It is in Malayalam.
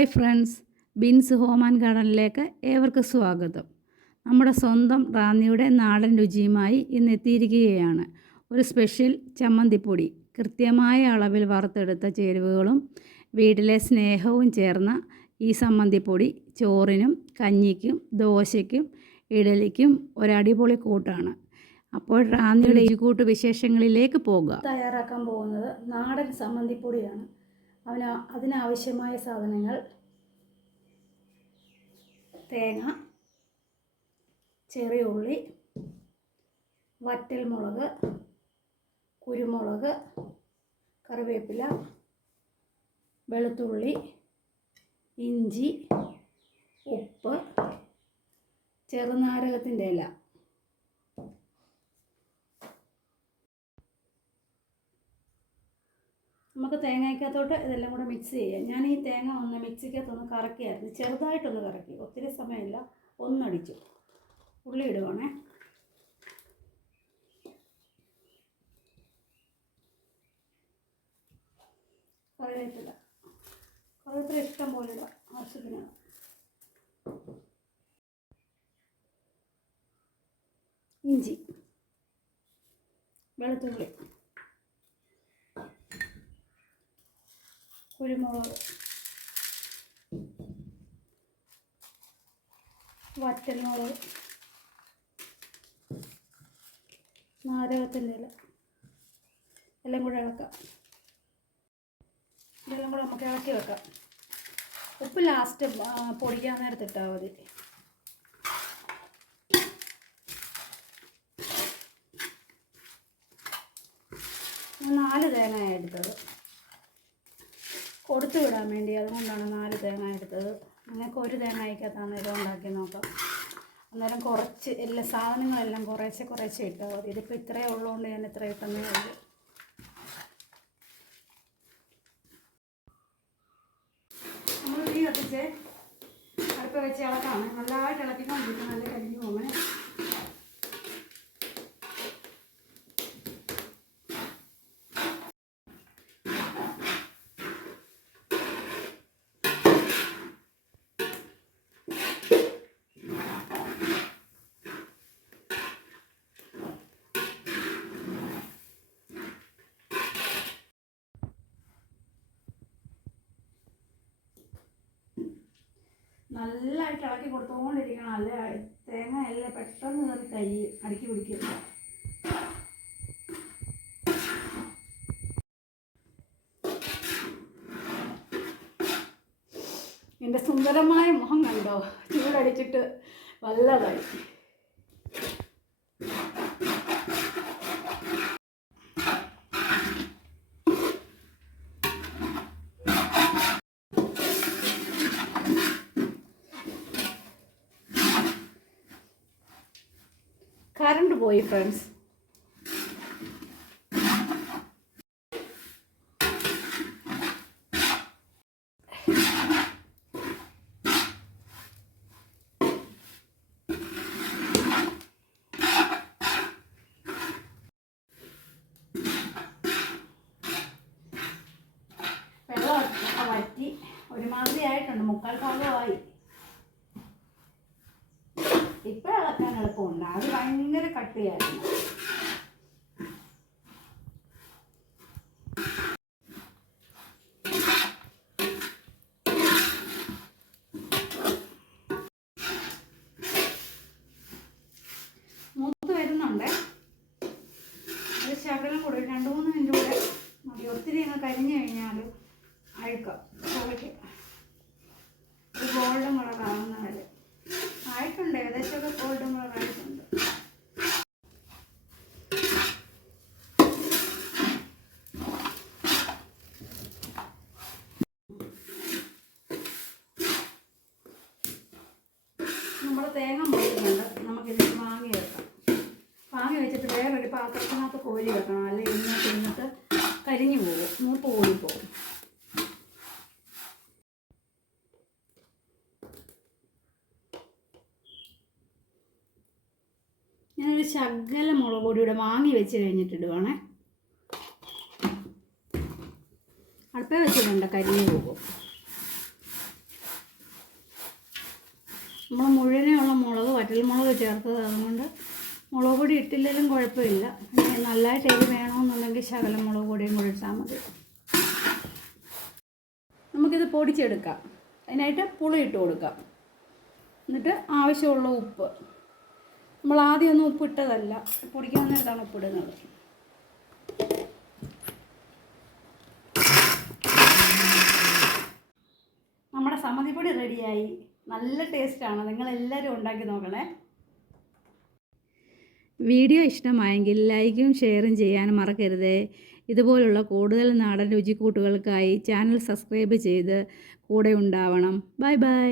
Hi friends, Bins home and ഗാർഡനിലേക്ക് ഏവർക്കും സ്വാഗതം. നമ്മുടെ സ്വന്തം റാന്നിയുടെ നാടൻ രുചിയുമായി ഇന്ന് എത്തിയിരിക്കുകയാണ്. ഒരു സ്പെഷ്യൽ ചമ്മന്തിപ്പൊടി, കൃത്യമായ അളവിൽ വറുത്തെടുത്ത ചേരുവകളും വീട്ടിലെ സ്നേഹവും ചേർന്ന ഈ ചമ്മന്തിപ്പൊടി ചോറിനും കഞ്ഞിക്കും ദോശയ്ക്കും ഇഡലിക്കും ഒരടിപൊളി കൂട്ടാണ്. അപ്പോൾ റാന്നിയുടെ ഈ കൂട്ട് വിശേഷങ്ങളിലേക്ക് പോകുക. തയ്യാറാക്കാൻ പോകുന്നത് നാടൻ ചമ്മന്തിപ്പൊടിയാണ്. അതിനാവശ്യമായ സാധനങ്ങൾ: തേങ്ങ, ചെറിയ ഉള്ളി, വറ്റൽമുളക്, കുരുമുളക്, കറിവേപ്പില, വെളുത്തുള്ളി, ഇഞ്ചി, ഉപ്പ്, ചെറുനാരകത്തിൻ്റെ ഇല. നമുക്ക് തേങ്ങയ്ക്കകത്തോട്ട് ഇതെല്ലാം കൂടെ മിക്സ് ചെയ്യാം. ഞാൻ ഈ തേങ്ങ ഒന്ന് മിക്സിക്കകത്തൊന്ന് കറക്കിയായിരുന്നു, ചെറുതായിട്ടൊന്ന് കറക്കി, ഒത്തിരി സമയമില്ല, ഒന്നടിച്ചു. ഉള്ളി ഇടുവാണേ. കറിവേപ്പില ഇഷ്ടം പോലെ ഇടാം, ആവശ്യത്തിന്. ഇഞ്ചി, വെളുത്തുള്ളി, കുരുമുളക്, വറ്റൽമുളക്, നാരകത്തിൻ്റെ ഇല എല്ലാം കൂടെ ഇളക്കാം. ഇതെല്ലാം കൂടെ നമുക്ക് ഇളക്കി വെക്കാം. ഉപ്പ് ലാസ്റ്റ് പൊടിക്കാൻ നേരത്ത് ഇട്ടാൽ മതി. ഞാൻ 4 തേങ്ങയാണ് എടുത്തത്, കൊടുത്തു വിടാൻ വേണ്ടി. അതുകൊണ്ടാണ് 4 തേങ്ങ എടുത്തത്. നിങ്ങൾക്ക് 1 തേങ്ങയ്ക്കകത്താണ് ഇത് ഉണ്ടാക്കി നോക്കാം. അന്നേരം കുറച്ച് എല്ലാ സാധനങ്ങളെല്ലാം കുറേശ്ശെ ഇട്ടാൽ മതി. ഇതിപ്പോൾ ഇത്രയേ ഉള്ളതുകൊണ്ട് ഞാൻ ഇത്ര ഇട്ടെന്നേ ഉള്ളൂ. നമ്മൾ തീ കത്തിച്ച് അടുപ്പ് വെച്ച് ഇളക്കാണ്. നല്ലതായിട്ട് ഇളക്കിക്കൊണ്ടിരിക്കും, നല്ല കരിഞ്ഞു പോകണേ. നല്ലതായിട്ട് ഇളക്കി കൊടുത്തുകൊണ്ടിരിക്കണം. അല്ല തേങ്ങ എല്ലാം പെട്ടെന്ന് കയറി കരിയും, അടുക്കി പിടിക്കരുത്. എൻ്റെ സുന്ദരമായ മുഖം കണ്ടോ? ചൂടടിച്ചിട്ട് വല്ലതായി. കറണ്ട് പോയി ഫ്രണ്ട്സ്. വെള്ളം വറ്റി ഒരുമാതിരി ആയിട്ടുണ്ട്, 3/4 ഭാഗമായി. ഇപ്പം ഇളക്കാൻ എളുപ്പമുണ്ട്, അത് ഭയങ്കര കട്ടിയായിരുന്നു. മൂത്ത് വരുന്നുണ്ട്. ഒരു ശകലം കൂടെ 2-3 മിനിറ്റ് കൂടെ മതി. ഒത്തിരി അങ്ങ് കരിഞ്ഞു കഴിഞ്ഞാൽ അഴുക്കാം. ഒരു ഗോൾഡൻ കളർ ആവുന്ന വരെ ആയിട്ടുണ്ട്. ഏകദേശമൊക്കെ ഗോൾഡൻ കളർ ആയിട്ടുണ്ട്. നമ്മൾ തേങ്ങ മുറിക്കുന്നുണ്ട്. നമുക്കിതിൽ വാങ്ങി വെക്കാം. വാങ്ങി വെച്ചിട്ട് വേറൊരു പാത്രത്തിനകത്ത് കോരി വെക്കണം, അല്ലെങ്കിൽ ഇന്നിട്ട് കരിഞ്ഞു പോകും, മൂത്ത് ഓടിപ്പോകും. ഞാനൊരു ശകല മുളക് പൊടിയുടെ വാങ്ങി വെച്ച് കഴിഞ്ഞിട്ടിടുവാണേ. അടുപ്പേ വെച്ചിട്ടുണ്ട്, കരിഞ്ഞു പോകും. നമ്മൾ മുഴുവനുള്ള മുളക് വറ്റൽമുളക് ചേർത്തത്, അതുകൊണ്ട് മുളക് പൊടി ഇട്ടില്ലെങ്കിലും കുഴപ്പമില്ല. പിന്നെ നല്ലതായിട്ട് എരി വേണമെന്നുണ്ടെങ്കിൽ ശകലം മുളക് പൊടിയും കൂടി ഇട്ടാൽ മതി. നമുക്കിത് പൊടിച്ചെടുക്കാം. അതിനായിട്ട് പുളി ഇട്ട് കൊടുക്കാം. എന്നിട്ട് ആവശ്യമുള്ള ഉപ്പ്. നമ്മൾ ആദ്യമൊന്നും ഉപ്പിട്ടതല്ല, പൊടിക്കാൻ നേരത്താണ് ഉപ്പിടുന്നത്. നമ്മുടെ സമ്മതിപ്പൊടി റെഡിയായി. നല്ല ടേസ്റ്റാണ്. നിങ്ങളെല്ലാവരും ഉണ്ടാക്കി നോക്കണേ. വീഡിയോ ഇഷ്ടമായെങ്കിൽ ലൈക്കും ഷെയറും ചെയ്യാനും മറക്കരുതേ. ഇതുപോലുള്ള കൂടുതൽ നാടൻ രുചിക്കൂട്ടുകൾക്കായി ചാനൽ സബ്സ്ക്രൈബ് ചെയ്ത് കൂടെ ഉണ്ടാവണം. Bye bye.